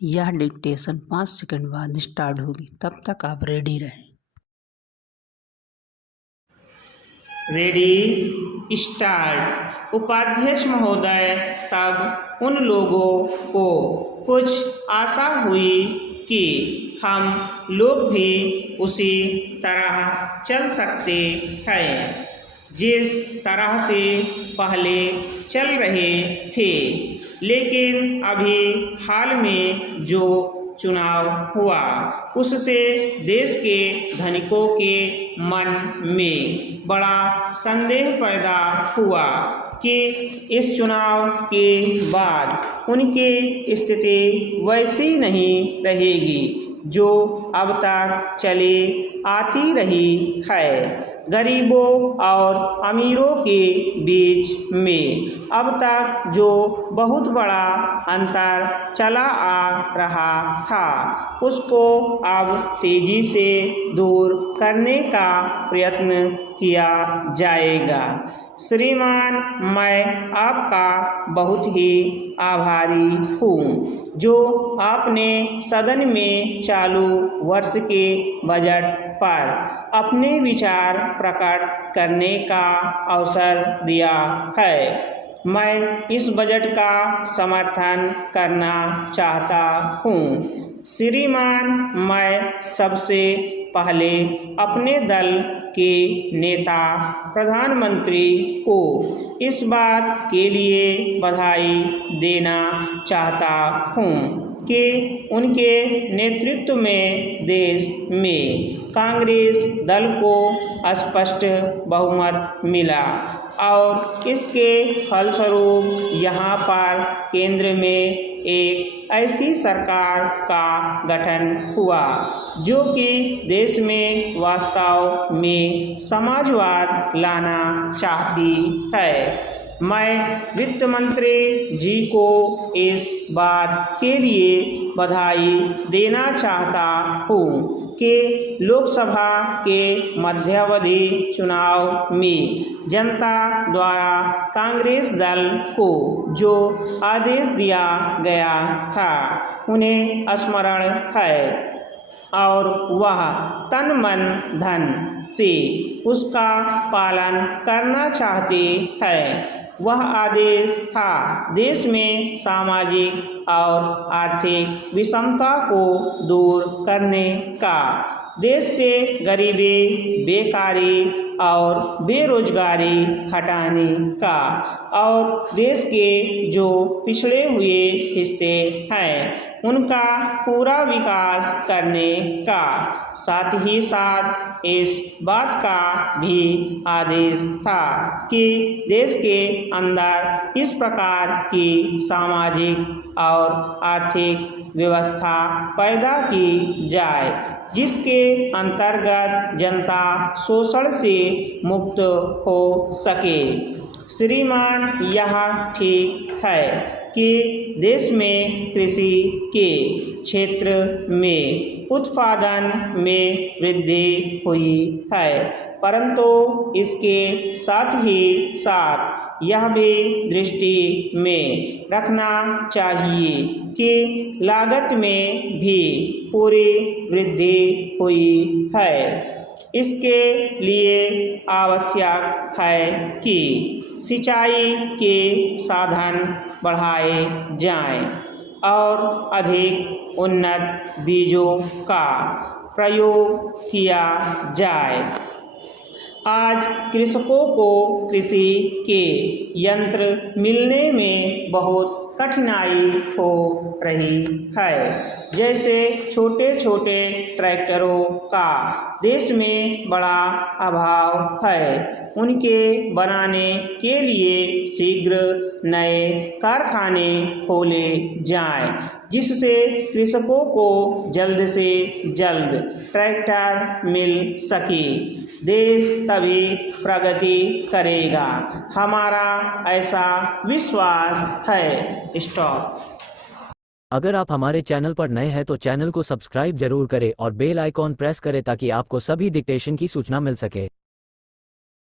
यह dictation 5 second बाद start होगी, तब तक आप रेडी रहें। Ready start. उपाध्यक्ष महोदय, तब उन लोगों को कुछ आशा हुई कि हम लोग भी उसी तरह चल सकते हैं जिस तरह से पहले चल रहे थे। लेकिन अभी हाल में जो चुनाव हुआ उससे देश के धनिकों के मन में बड़ा संदेह पैदा हुआ कि इस चुनाव के बाद उनकी स्थिति वैसी नहीं रहेगी जो अब तक चली आती रही है। गरीबों और अमीरों के बीच में अब तक जो बहुत बड़ा अंतर चला आ रहा था उसको अब तेजी से दूर करने का प्रयत्न किया जाएगा। श्रीमान, मैं आपका बहुत ही आभारी हूँ जो आपने सदन में चालू वर्ष के बजट पर अपने विचार प्रकट करने का अवसर दिया है। मैं इस बजट का समर्थन करना चाहता हूँ। श्रीमान, मैं सबसे पहले अपने दल के नेता प्रधानमंत्री को इस बात के लिए बधाई देना चाहता हूँ कि उनके नेतृत्व में देश में कांग्रेस दल को स्पष्ट बहुमत मिला और इसके फलस्वरूप यहाँ पर केंद्र में एक ऐसी सरकार का गठन हुआ जो कि देश में वास्तव में समाजवाद लाना चाहती है। मैं वित्त मंत्री जी को इस बात के लिए बधाई देना चाहता हूँ कि लोकसभा के मध्यावधि चुनाव में जनता द्वारा कांग्रेस दल को जो आदेश दिया गया था उन्हें स्मरण है और वह तन मन धन से उसका पालन करना चाहते हैं। वह आदेश था देश में सामाजिक और आर्थिक विषमता को दूर करने का, देश से गरीबी, बेकारी और बेरोजगारी हटाने का और देश के जो पिछड़े हुए हिस्से हैं उनका पूरा विकास करने का, साथ ही साथ इस बात का भी आदेश था कि देश के अंदर इस प्रकार की सामाजिक और आर्थिक व्यवस्था पैदा की जाए जिसके अंतर्गत जनता शोषण से मुक्त हो सके। श्रीमान, यह ठीक है कि देश में कृषि के क्षेत्र में उत्पादन में वृद्धि हुई है, परंतु इसके साथ ही साथ यह भी दृष्टि में रखना चाहिए कि लागत में भी पूरी वृद्धि हुई है। इसके लिए आवश्यक है कि सिंचाई के साधन बढ़ाए जाएं और अधिक उन्नत बीजों का प्रयोग किया जाए। आज कृषकों को कृषि के यंत्र मिलने में बहुत कठिनाई हो रही है। जैसे छोटे छोटे ट्रैक्टरों का देश में बड़ा अभाव है। उनके बनाने के लिए शीघ्र नए कारखाने खोले जाएं, जिससे कृषकों को जल्द से जल्द ट्रैक्टर मिल सके। देश तभी प्रगति करेगा, हमारा ऐसा विश्वास है। स्टॉप। अगर आप हमारे चैनल पर नए हैं तो चैनल को सब्सक्राइब जरूर करें और बेल आइकॉन प्रेस करें ताकि आपको सभी डिक्टेशन की सूचना मिल सके।